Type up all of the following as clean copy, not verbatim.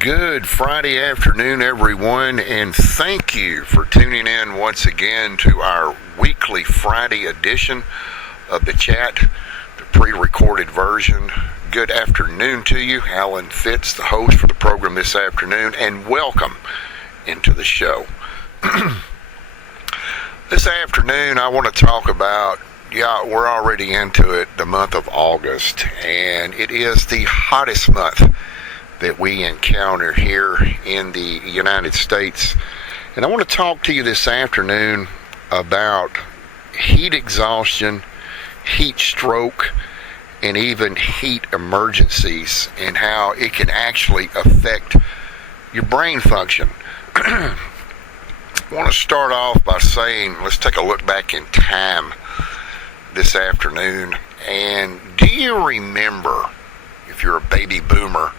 Good Friday afternoon, everyone, and thank you for tuning in once again to our weekly Friday edition of the chat, the pre-recorded version. Good afternoon to you. Alan Fitz, the host for the program this afternoon, and welcome into the show. This afternoon, I want to talk about, we're already into it, the month of August, and it is the hottest month that we encounter here in the United States. And I want to talk to you this afternoon about heat exhaustion, heat stroke, and even heat emergencies, and how it can actually affect your brain function. I want to start off by saying, let's take a look back in time this afternoon. And do you remember, if you're a baby boomer,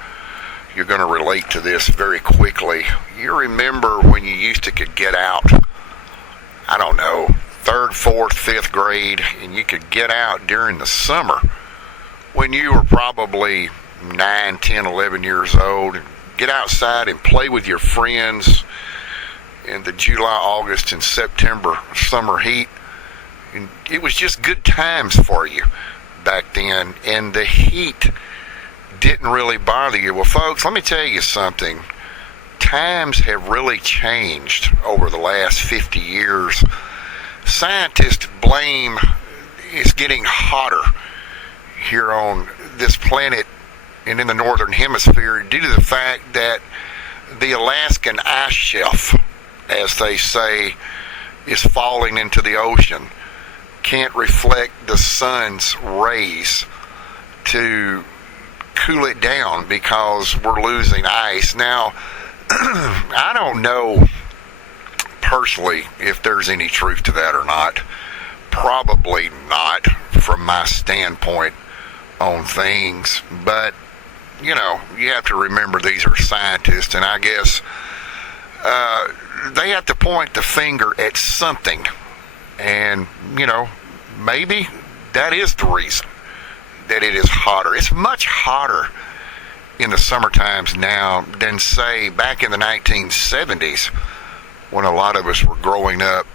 you're going to relate to this very quickly. You remember when you used to could get out, I don't know, 3rd, 4th, 5th grade, and you could get out during the summer when you were probably 9, 10, 11 years old, and get outside and play with your friends in the July, August, and September summer heat. And it was just good times for you back then, and the heat didn't really bother you. Well, folks, let me tell you something. Times have really changed over the last 50 years. Scientists blame it's getting hotter here on this planet and in the northern hemisphere due to the fact that the Alaskan ice shelf, as they say, is falling into the ocean. Can't reflect the sun's rays to cool it down because we're losing ice. Now, I don't know personally if there's any truth to that or not. Probably not from my standpoint on things. But, you have to remember these are scientists, and I guess they have to point the finger at something. And, maybe that is the reason that it is hotter. It's much hotter in the summer times now than, say, back in the 1970s when a lot of us were growing up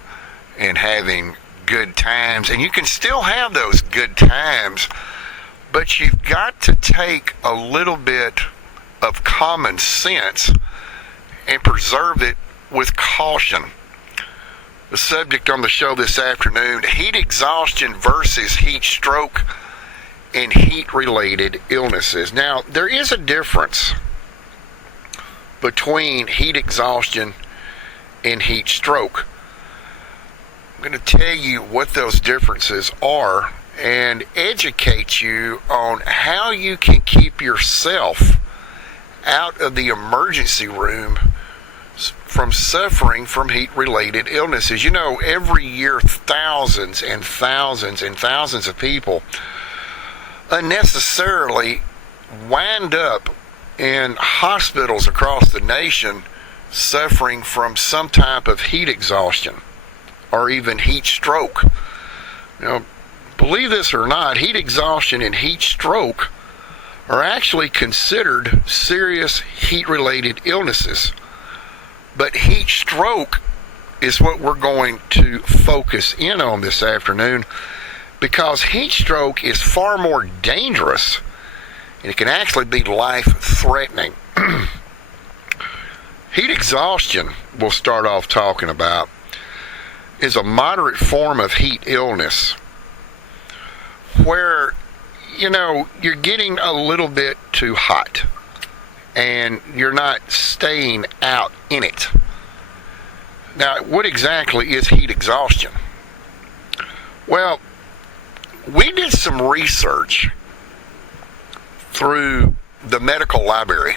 and having good times. And you can still have those good times, but you've got to take a little bit of common sense and preserve it with caution. The subject on the show this afternoon, heat exhaustion versus heat stroke and heat-related illnesses. Now, there is a difference between heat exhaustion and heat stroke. I'm going to tell you what those differences are and educate you on how you can keep yourself out of the emergency room from suffering from heat-related illnesses. Every year thousands and thousands and thousands of people unnecessarily wind up in hospitals across the nation suffering from some type of heat exhaustion or even heat stroke. Believe this or not, heat exhaustion and heat stroke are actually considered serious heat-related illnesses. But heat stroke is what we're going to focus in on this afternoon, because heat stroke is far more dangerous, and it can actually be life-threatening. Heat exhaustion, we'll start off talking about, is a moderate form of heat illness where, you're getting a little bit too hot and you're not staying out in it. Now, what exactly is heat exhaustion? Well, we did some research through the medical library,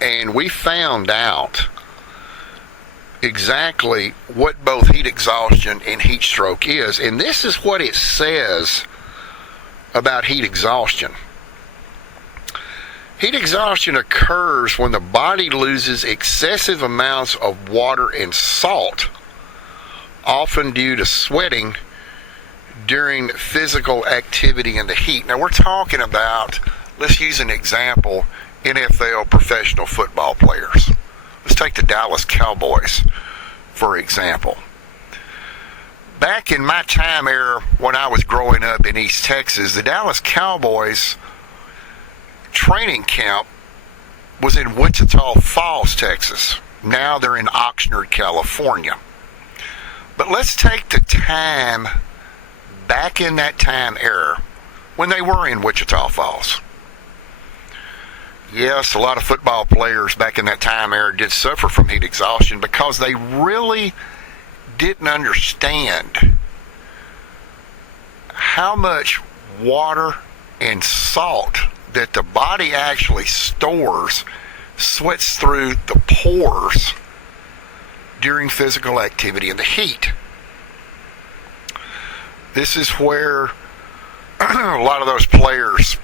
and we found out exactly what both heat exhaustion and heat stroke is. And this is what it says about heat exhaustion. Heat exhaustion occurs when the body loses excessive amounts of water and salt, often due to sweating during physical activity in the heat. Now, we're talking about, let's use an example, NFL professional football players. Let's take the Dallas Cowboys, for example. Back in my time era when I was growing up in East Texas, the Dallas Cowboys training camp was in Wichita Falls, Texas. Now they're in Oxnard, California. But let's take the time back in that time era when they were in Wichita Falls. Yes, a lot of football players back in that time era did suffer from heat exhaustion because they really didn't understand how much water and salt that the body actually stores sweats through the pores during physical activity in the heat. This is where a lot of those players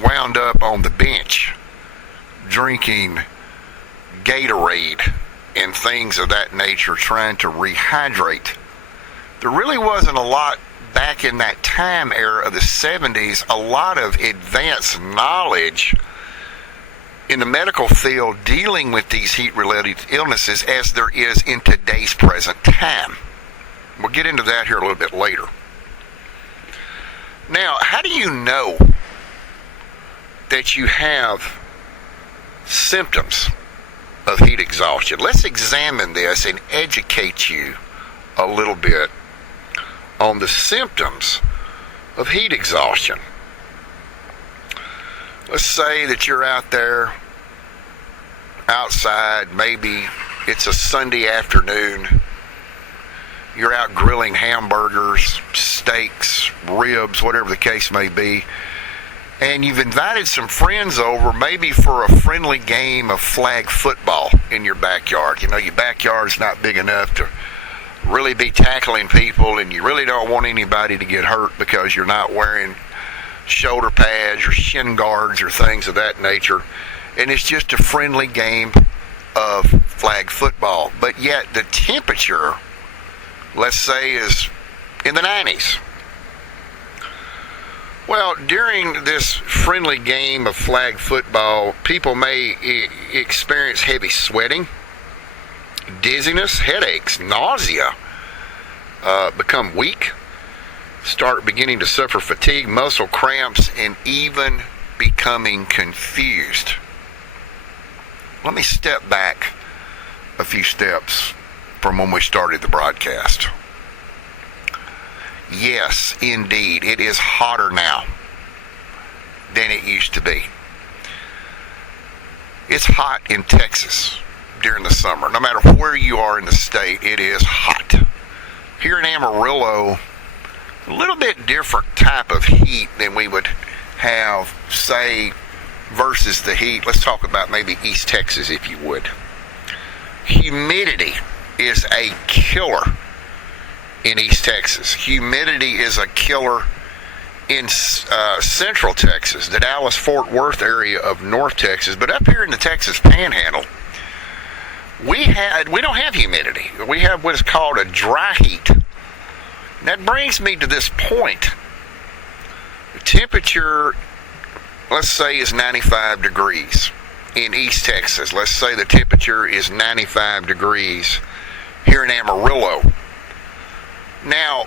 wound up on the bench drinking Gatorade and things of that nature, trying to rehydrate. There really wasn't a lot back in that time era of the 70s, a lot of advanced knowledge in the medical field dealing with these heat-related illnesses as there is in today's present time. We'll get into that here a little bit later. Now, how do you know that you have symptoms of heat exhaustion? Let's examine this and educate you a little bit on the symptoms of heat exhaustion. Let's say that you're out there outside, maybe it's a Sunday afternoon. You're out grilling hamburgers, steaks, ribs, whatever the case may be. And you've invited some friends over, maybe for a friendly game of flag football in your backyard. You know, your backyard's not big enough to really be tackling people, and you really don't want anybody to get hurt because you're not wearing shoulder pads or shin guards or things of that nature. And it's just a friendly game of flag football. But yet the temperature, let's say, is in the 90s. Well, during this friendly game of flag football, people may experience heavy sweating, dizziness, headaches, nausea, become weak, start beginning to suffer fatigue, muscle cramps, and even becoming confused. Let me step back a few steps from when we started the broadcast. Yes, indeed, it is hotter now than it used to be. It's hot in Texas during the summer. No matter where you are in the state, it is hot. Here in Amarillo, a little bit different type of heat than we would have, say, versus the heat. Let's talk about maybe East Texas, if you would. Humidity is a killer in East Texas. Humidity is a killer in Central Texas, the Dallas-Fort Worth area of North Texas. But up here in the Texas Panhandle, we don't have humidity. We have what is called a dry heat. That brings me to this point. The temperature, let's say, is 95 degrees in East Texas. Let's say the temperature is 95 degrees here in Amarillo. Now,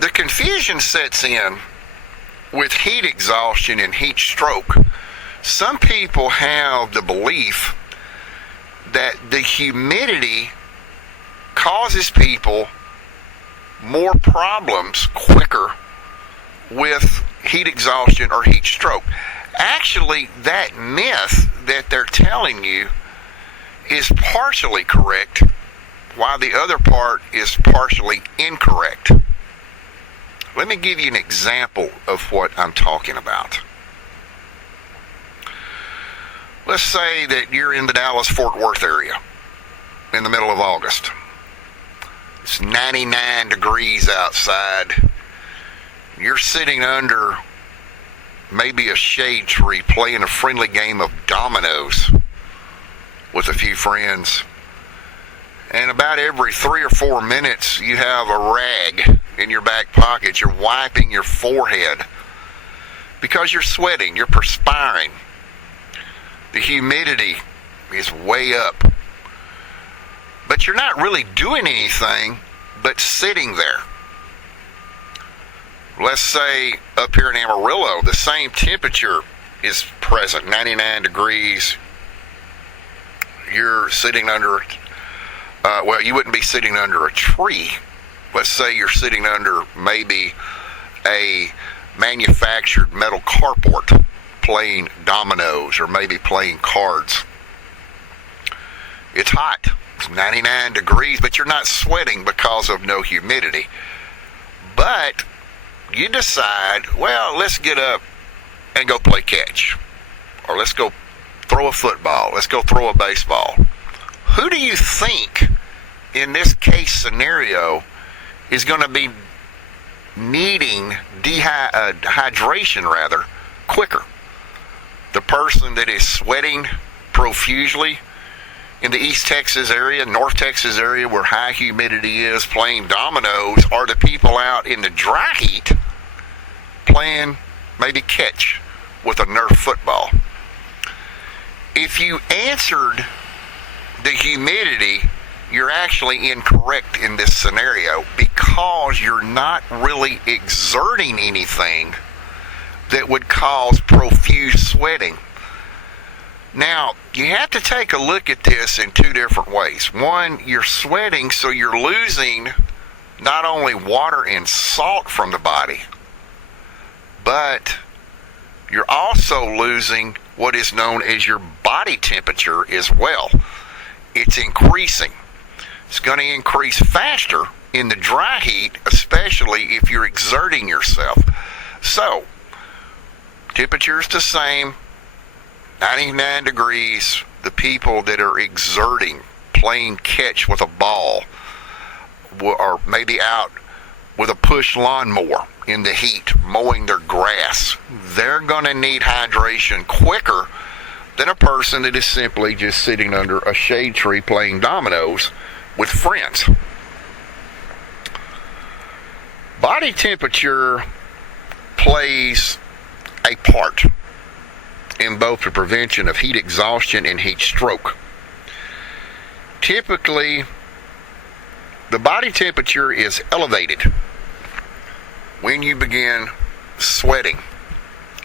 the confusion sets in with heat exhaustion and heat stroke. Some people have the belief that the humidity causes people more problems quicker with heat exhaustion or heat stroke. Actually, that myth that they're telling you is partially correct, while the other part is partially incorrect. Let me give you an example of what I'm talking about. Let's say that you're in the Dallas-Fort Worth area in the middle of August. It's 99 degrees outside. You're sitting under maybe a shade tree playing a friendly game of dominoes with a few friends. And about every 3 or 4 minutes, you have a rag in your back pocket. You're wiping your forehead. because you're sweating, you're perspiring. The humidity is way up. But you're not really doing anything but sitting there. Let's say up here in Amarillo, the same temperature is present, 99 degrees. You're sitting under, well, you wouldn't be sitting under a tree. Let's say you're sitting under maybe a manufactured metal carport playing dominoes or maybe playing cards. It's hot. It's 99 degrees, but you're not sweating because of no humidity. But you decide, well, let's get up and go play catch. Or let's go throw a football. Let's go throw a baseball. Who do you think in this case scenario is going to be needing hydration quicker? The person that is sweating profusely in the East Texas area, North Texas area where high humidity is, playing dominoes, or the people out in the dry heat playing maybe catch with a Nerf football? If you answered the humidity, you're actually incorrect in this scenario because you're not really exerting anything that would cause profuse sweating. Now, you have to take a look at this in two different ways. One, you're sweating, so you're losing not only water and salt from the body, but you're also losing what is known as your body temperature as well. It's increasing. It's going to increase faster in the dry heat, especially if you're exerting yourself. So, temperature's the same, 99 degrees. The people that are exerting, playing catch with a ball, or maybe out with a push lawnmower in the heat, mowing their grass, they're going to need hydration quicker than a person that is simply just sitting under a shade tree playing dominoes with friends. Body temperature plays a part in both the prevention of heat exhaustion and heat stroke. Typically, the body temperature is elevated when you begin sweating,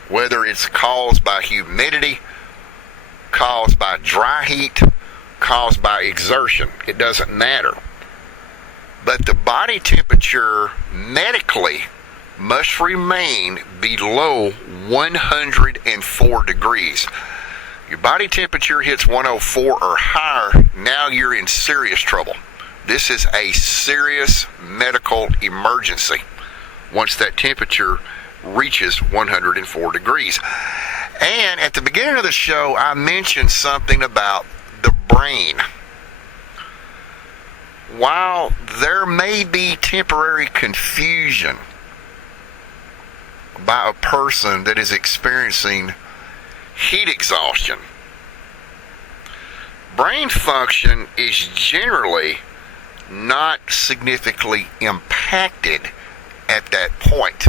whether it's caused by humidity, caused by dry heat, caused by exertion. It doesn't matter. But the body temperature medically must remain below 104 degrees. Your body temperature hits 104 or higher, now you're in serious trouble. This is a serious medical emergency once that temperature reaches 104 degrees. And at the beginning of the show, I mentioned something about the brain. While there may be temporary confusion by a person that is experiencing heat exhaustion, brain function is generally not significantly impacted at that point.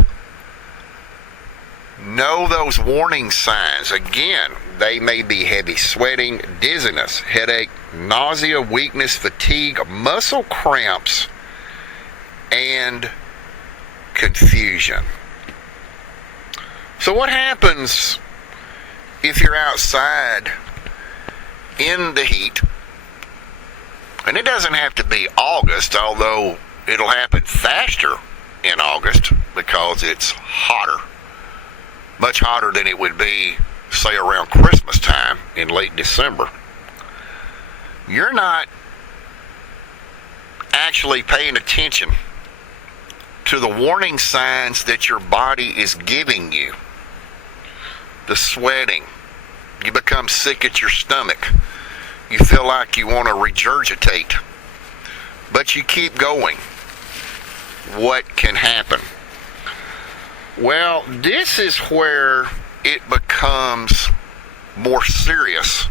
Know those warning signs. Again, they may be heavy sweating, dizziness, headache, nausea, weakness, fatigue, muscle cramps, and confusion. So what happens if you're outside in the heat? And it doesn't have to be August, although it'll happen faster in August because it's hotter. Much hotter than it would be, say, around Christmas time in late December. You're not actually paying attention to the warning signs that your body is giving you. The sweating. You become sick at your stomach. You feel like you want to regurgitate. But you keep going. What can happen? Well, this is where it becomes more serious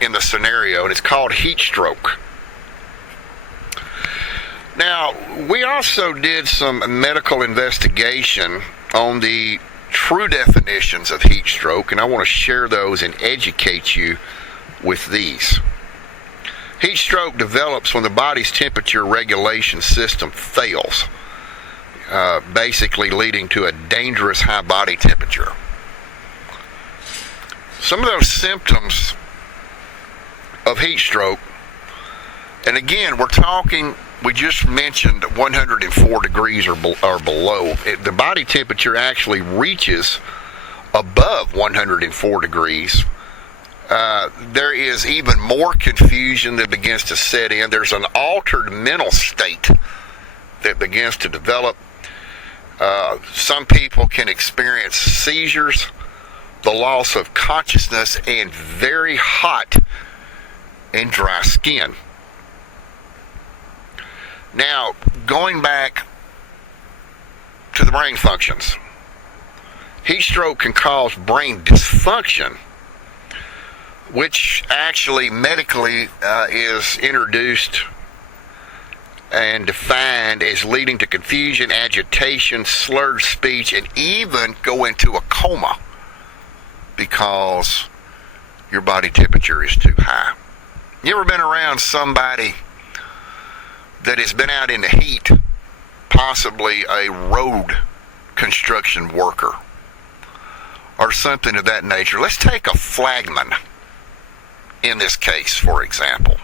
in the scenario, and it's called heat stroke. Now, we also did some medical investigation on the true definitions of heat stroke, and I want to share those and educate you with these. Heat stroke develops when the body's temperature regulation system fails, basically leading to a dangerous high body temperature. Some of those symptoms of heat stroke, and again, we just mentioned 104 degrees or below. The body temperature actually reaches above 104 degrees. There is even more confusion that begins to set in. There's an altered mental state that begins to develop. Some people can experience seizures, the loss of consciousness, and very hot and dry skin. Now, going back to the brain functions, heat stroke can cause brain dysfunction, which actually medically is introduced and defined as leading to confusion, agitation, slurred speech, and even go into a coma because your body temperature is too high. You ever been around somebody that has been out in the heat, possibly a road construction worker or something of that nature? Let's take a flagman in this case, for example.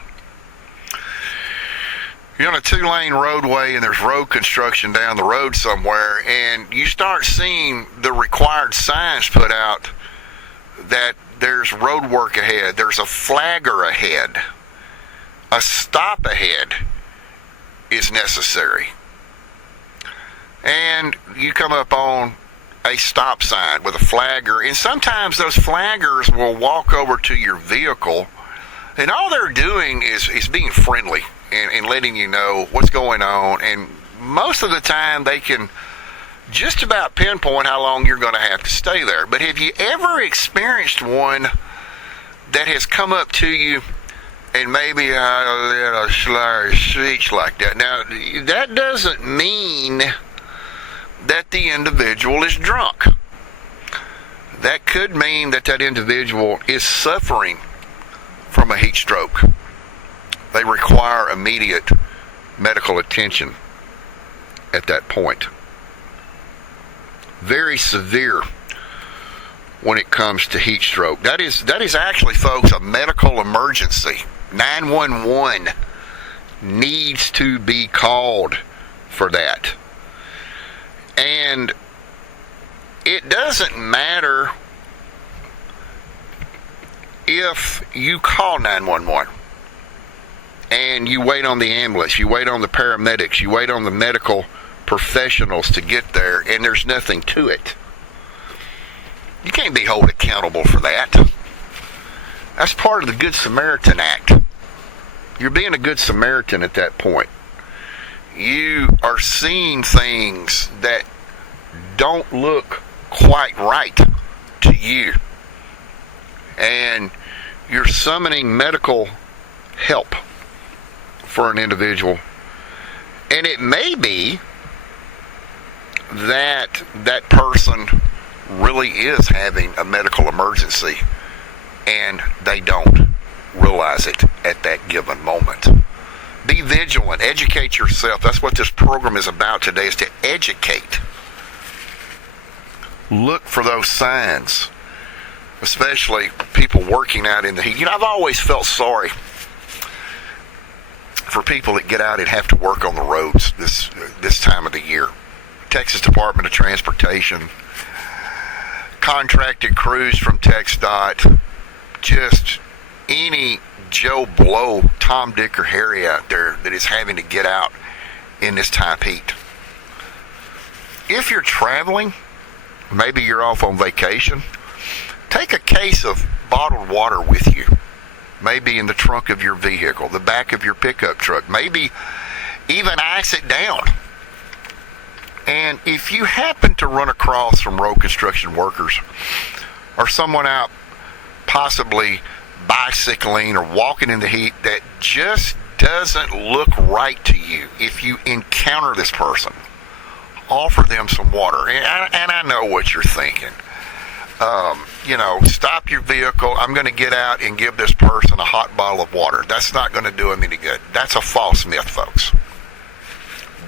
You're on a 2-lane roadway and there's road construction down the road somewhere, and you start seeing the required signs put out that there's road work ahead, there's a flagger ahead, a stop ahead is necessary. And you come up on a stop sign with a flagger, and sometimes those flaggers will walk over to your vehicle, and all they're doing is being friendly and letting you know what's going on, and most of the time they can just about pinpoint how long you're going to have to stay there. But have you ever experienced one that has come up to you and maybe a slurred speech like that? Now, that doesn't mean that the individual is drunk. That could mean that that individual is suffering from a heat stroke. They require immediate medical attention at that point. Very severe when it comes to heat stroke. That is actually, folks, a medical emergency. 911 needs to be called for that. And it doesn't matter if you call 911 and you wait on the ambulance, you wait on the paramedics, you wait on the medical professionals to get there, and there's nothing to it. You can't be held accountable for that. That's part of the Good Samaritan Act. You're being a Good Samaritan at that point. You are seeing things that don't look quite right to you, and you're summoning medical help for an individual. And it may be that that person really is having a medical emergency and they don't realize it at that given moment. Be vigilant. Educate yourself. That's what this program is about today, is to educate. Look for those signs, especially people working out in the heat. You know, I've always felt sorry for people that get out and have to work on the roads this time of the year. Texas Department of Transportation, contracted crews from TxDOT, just any Joe Blow, Tom, Dick, or Harry out there that is having to get out in this type heat. If you're traveling, maybe you're off on vacation, take a case of bottled water with you. Maybe in the trunk of your vehicle, the back of your pickup truck. Maybe even ice it down. And if you happen to run across some road construction workers or someone out possibly bicycling or walking in the heat that just doesn't look right to you, if you encounter this person, offer them some water. And I know what you're thinking. Stop your vehicle. I'm going to get out and give this person a hot bottle of water. That's not going to do them any good. That's a false myth, folks.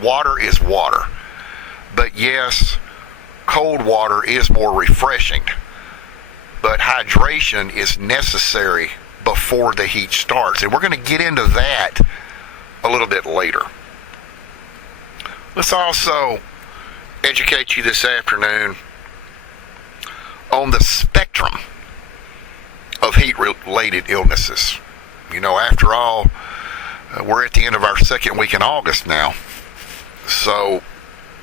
Water is water. But yes, cold water is more refreshing. But hydration is necessary before the heat starts. And we're going to get into that a little bit later. Let's also educate you this afternoon on the spectrum of heat-related illnesses. After all, we're at the end of our second week in August now. So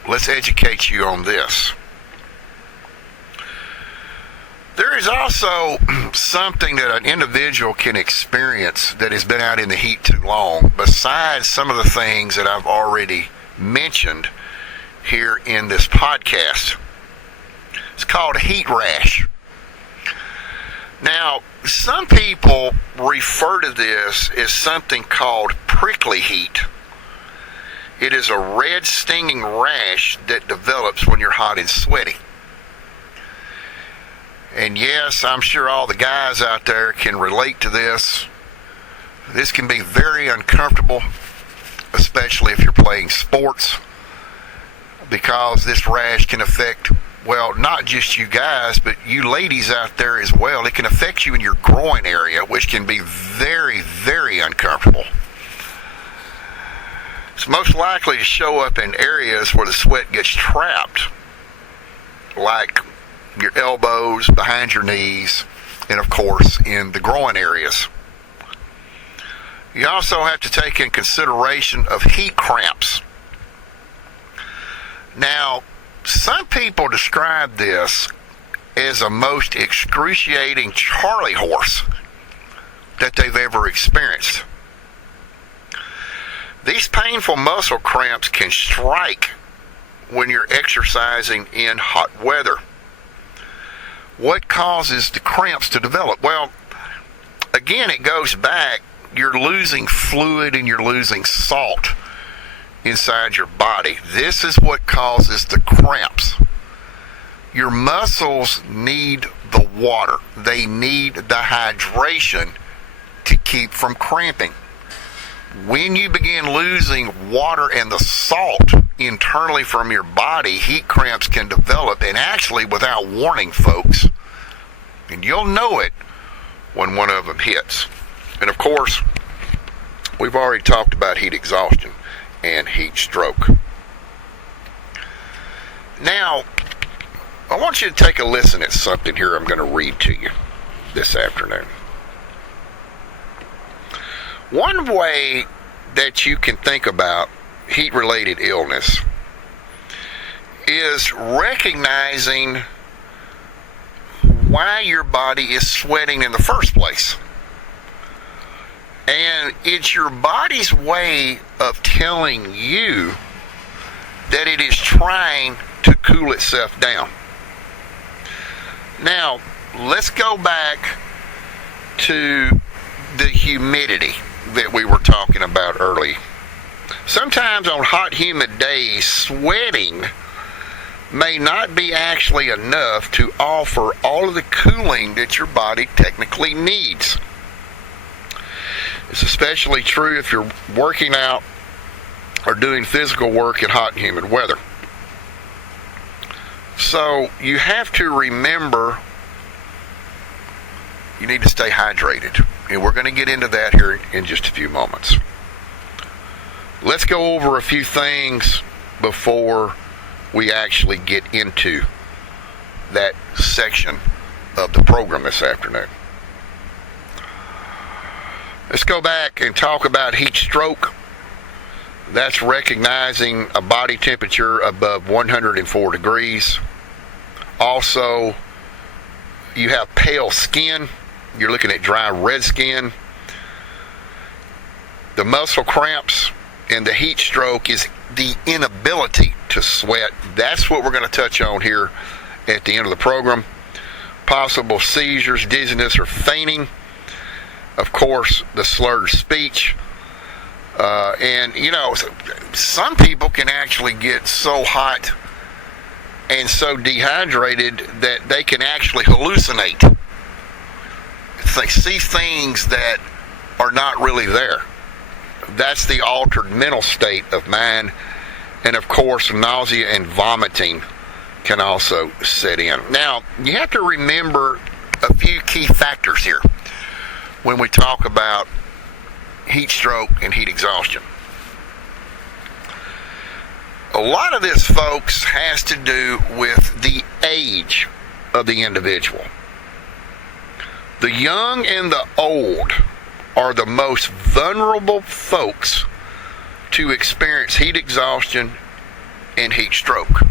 let's educate you on this. There is also something that an individual can experience that has been out in the heat too long, besides some of the things that I've already mentioned here in this podcast. It's called a heat rash. Now, some people refer to this as something called prickly heat. It is a red stinging rash that develops when you're hot and sweaty. And yes, I'm sure all the guys out there can relate to this. This can be very uncomfortable, especially if you're playing sports, because this rash can affect, well, not just you guys, but you ladies out there as well. It can affect you in your groin area, which can be very, very uncomfortable. It's most likely to show up in areas where the sweat gets trapped, like your elbows, behind your knees, and of course in the groin areas. You also have to take in consideration of heat cramps. Now, some people describe this as a most excruciating Charlie horse that they've ever experienced. These painful muscle cramps can strike when you're exercising in hot weather. What causes the cramps to develop? Well, again, it goes back. You're losing fluid and you're losing salt inside your body. This is what causes the cramps. Your muscles need the water. They need the hydration to keep from cramping. When you begin losing water and the salt internally from your body, heat cramps can develop, and actually without warning, folks. And you'll know it when one of them hits. And of course, we've already talked about heat exhaustion and heat stroke. Now, I want you to take a listen at something here I'm going to read to you this afternoon. One way that you can think about heat-related illness is recognizing why your body is sweating in the first place. And it's your body's way of telling you that it is trying to cool itself down. Now, let's go back to the humidity that we were talking about earlier. Sometimes on hot, humid days, sweating may not be actually enough to offer all of the cooling that your body technically needs. It's especially true if you're working out or doing physical work in hot and humid weather. So you have to remember you need to stay hydrated. And we're going to get into that here in just a few moments. Let's go over a few things before we actually get into that section of the program this afternoon. Let's go back and talk about heat stroke. That's recognizing a body temperature above 104 degrees. Also, you have pale skin. You're looking at dry red skin. The muscle cramps and the heat stroke is the inability to sweat. That's what we're going to touch on here at the end of the program. Possible seizures, dizziness, or fainting. Of course, the slurred speech. And, some people can actually get so hot and so dehydrated that they can actually hallucinate. They see things that are not really there. That's the altered mental state of mind. And of course, nausea and vomiting can also set in. Now, you have to remember a few key factors here when we talk about heat stroke and heat exhaustion. A lot of this, folks, has to do with the age of the individual. The young and the old are the most vulnerable folks to experience heat exhaustion and heat stroke.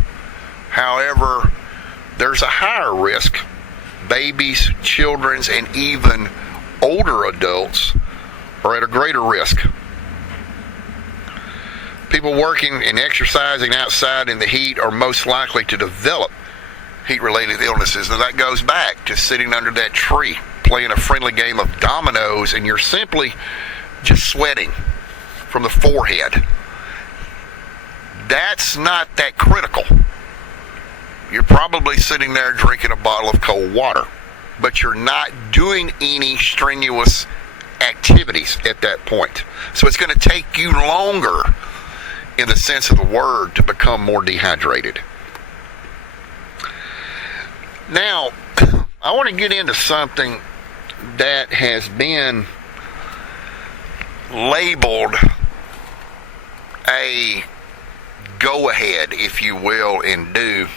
However, there's a higher risk. Babies, children, and even older adults are at a greater risk. People working and exercising outside in the heat are most likely to develop heat-related illnesses. And that goes back to sitting under that tree, playing a friendly game of dominoes, and you're simply just sweating from the forehead. That's not that critical. You're probably sitting there drinking a bottle of cold water, but you're not doing any strenuous activities at that point. So it's going to take you longer, in the sense of the word, to become more dehydrated. Now, I want to get into something that has been labeled a go-ahead, if you will, and do,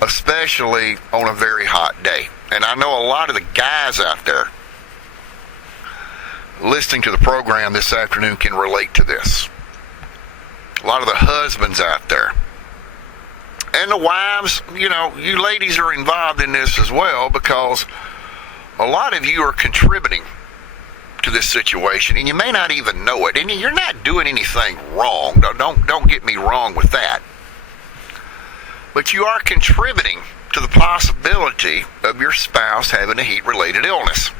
especially on a very hot day. And I know a lot of the guys out there listening to the program this afternoon can relate to this. A lot of the husbands out there. And the wives, you know, you ladies are involved in this as well, because a lot of you are contributing to this situation, and you may not even know it. And you're not doing anything wrong. Don't get me wrong with that. But you are contributing to the possibility of your spouse having a heat-related illness.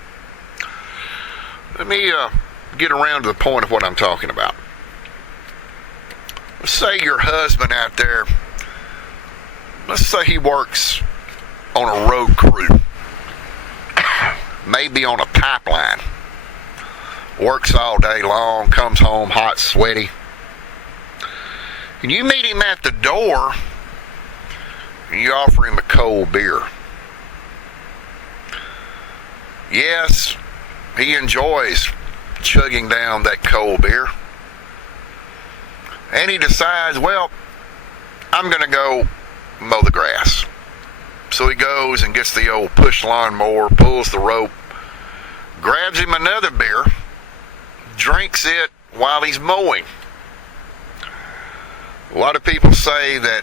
Let me get around to the point of what I'm talking about. Let's say your husband out there, let's say he works on a road crew, maybe on a pipeline, works all day long, comes home hot, sweaty, and you meet him at the door and you offer him a cold beer. Yes, he enjoys chugging down that cold beer. And he decides, well, I'm going to go mow the grass. So he goes and gets the old push lawnmower, pulls the rope, grabs him another beer, drinks it while he's mowing. A lot of people say that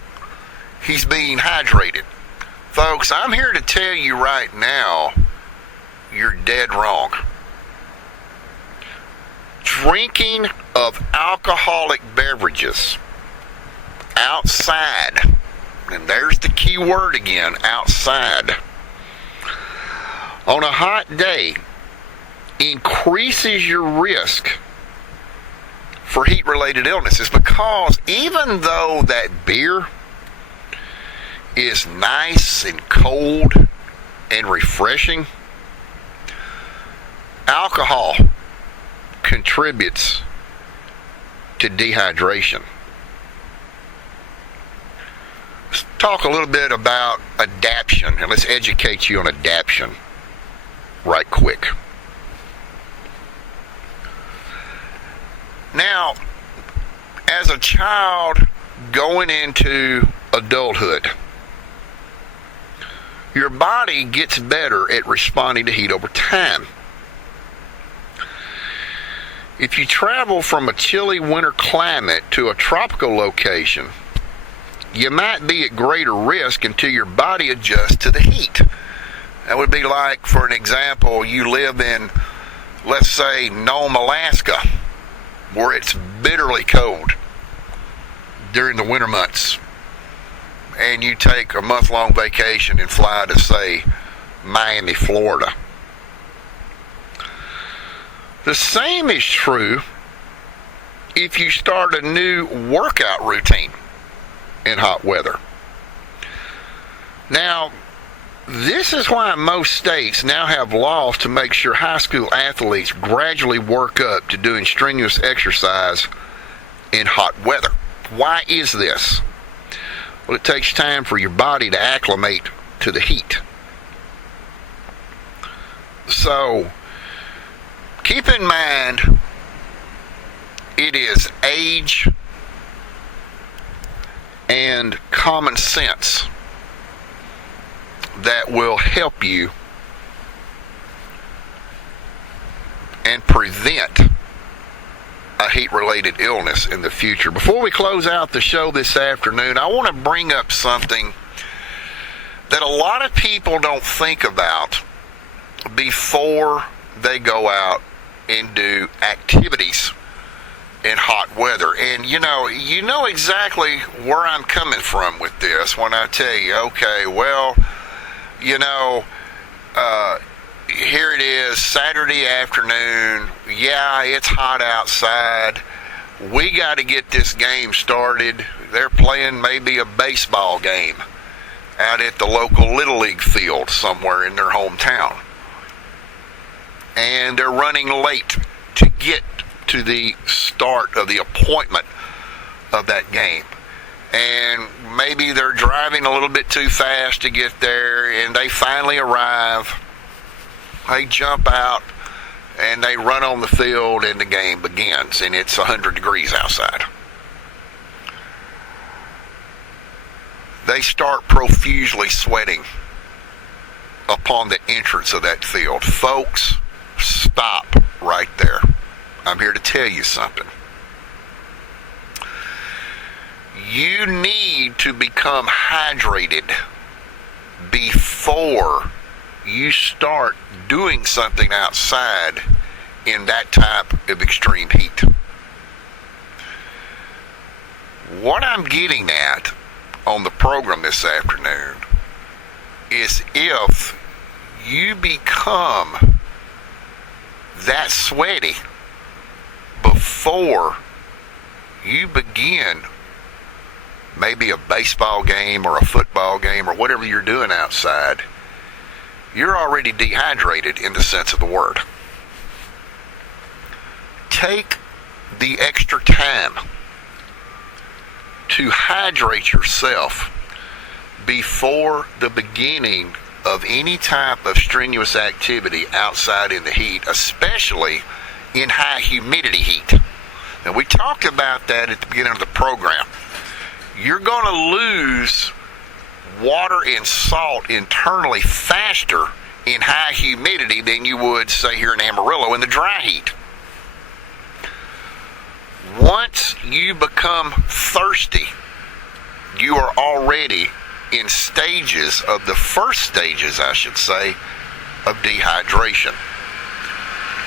he's being hydrated. Folks, I'm here to tell you right now, you're dead wrong. Drinking of alcoholic beverages outside, and there's the key word again, outside, on a hot day increases your risk for heat-related illnesses, because even though that beer is nice and cold and refreshing, alcohol contributes to dehydration. Let's talk a little bit about adaptation, and let's educate you on adaptation right quick. Now, as a child going into adulthood, your body gets better at responding to heat over time. If you travel from a chilly winter climate to a tropical location, you might be at greater risk until your body adjusts to the heat. That would be like, for an example, you live in, let's say, Nome, Alaska, where it's bitterly cold during the winter months, and you take a month-long vacation and fly to, say, Miami, Florida. The same is true if you start a new workout routine in hot weather. Now, this is why most states now have laws to make sure high school athletes gradually work up to doing strenuous exercise in hot weather. Why is this? Well, it takes time for your body to acclimate to the heat. So, keep in mind, it is age and common sense that will help you and prevent a heat-related illness in the future. Before we close out the show this afternoon, I want to bring up something that a lot of people don't think about before they go out and do activities in hot weather. And you know exactly where I'm coming from with this when I tell you, okay, well, here it is, Saturday afternoon. Yeah, it's hot outside. We got to get this game started. They're playing maybe a baseball game out at the local Little League field somewhere in their hometown. And they're running late to get to the start of the appointment of that game. And maybe they're driving a little bit too fast to get there, and they finally arrive. They jump out, and they run on the field, and the game begins, and it's 100 degrees outside. They start profusely sweating upon the entrance of that field. Folks, stop right there. I'm here to tell you something. You need to become hydrated before you start doing something outside in that type of extreme heat. What I'm getting at on the program this afternoon is if you become that sweaty before you begin maybe a baseball game or a football game or whatever you're doing outside, you're already dehydrated in the sense of the word. Take the extra time to hydrate yourself before the beginning of any type of strenuous activity outside in the heat, especially in high humidity heat. Now, we talked about that at the beginning of the program. You're going to lose water and salt internally faster in high humidity than you would, say, here in Amarillo in the dry heat. Once you become thirsty, you are already in stages of the first stages, I should say, of dehydration.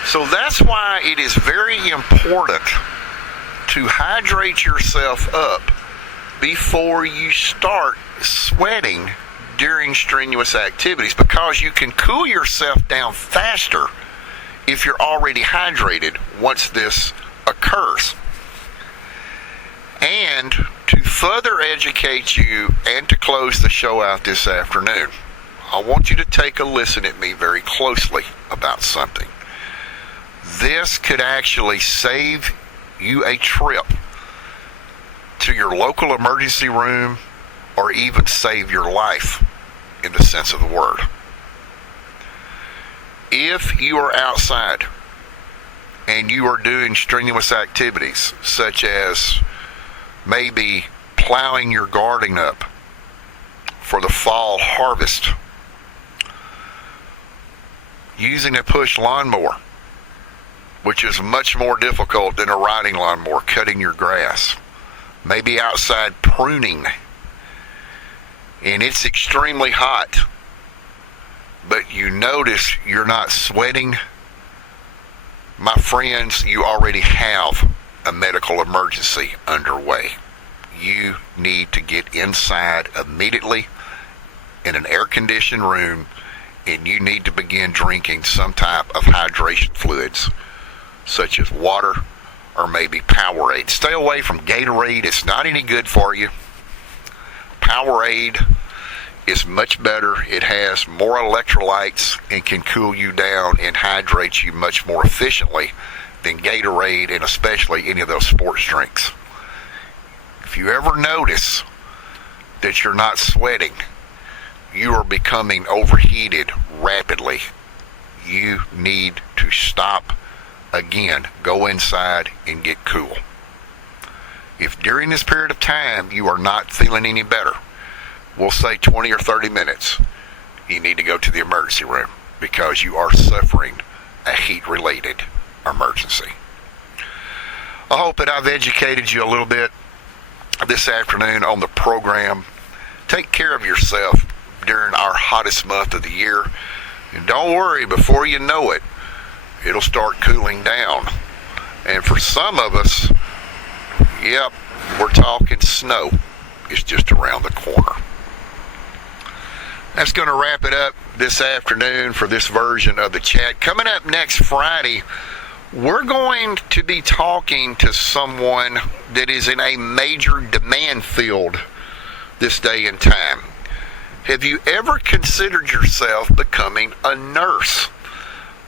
So that's why it is very important to hydrate yourself up before you start sweating during strenuous activities, because you can cool yourself down faster if you're already hydrated once this occurs. And to further educate you and to close the show out this afternoon, I want you to take a listen at me very closely about something. This could actually save you a trip to your local emergency room, or even save your life in the sense of the word. If you are outside and you are doing strenuous activities, such as maybe plowing your garden up for the fall harvest, using a push lawnmower, which is much more difficult than a riding lawnmower, cutting your grass, maybe outside pruning, and it's extremely hot, but you notice you're not sweating, my friends, you already have a medical emergency underway. You need to get inside immediately in an air-conditioned room, and you need to begin drinking some type of hydration fluids, such as water or maybe Powerade. Stay away from Gatorade. It's not any good for you. Powerade is much better. It has more electrolytes and can cool you down and hydrate you much more efficiently than Gatorade and especially any of those sports drinks. If you ever notice that you're not sweating, you are becoming overheated rapidly, you need to stop. Again, go inside and get cool. If during this period of time you are not feeling any better, we'll say 20 or 30 minutes, you need to go to the emergency room because you are suffering a heat-related emergency. I hope that I've educated you a little bit this afternoon on the program. Take care of yourself during our hottest month of the year. And don't worry, before you know it, it'll start cooling down. And for some of us, yep, we're talking snow is just around the corner. That's going to wrap it up this afternoon for this version of the chat. Coming up next Friday, we're going to be talking to someone that is in a major demand field this day and time. Have you ever considered yourself becoming a nurse?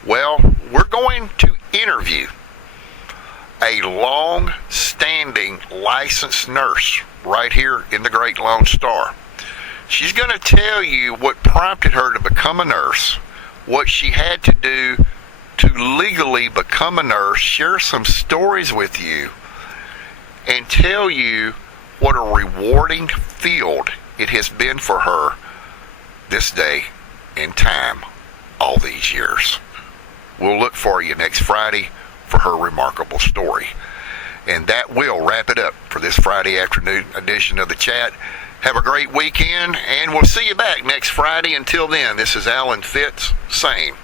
Well, we're going to interview a long-standing licensed nurse right here in the Great Lone Star. She's going to tell you what prompted her to become a nurse, what she had to do to legally become a nurse, share some stories with you, and tell you what a rewarding field it has been for her this day and time all these years. We'll look for you next Friday for her remarkable story. And that will wrap it up for this Friday afternoon edition of the chat. Have a great weekend, and we'll see you back next Friday. Until then, this is Alan Fitz saying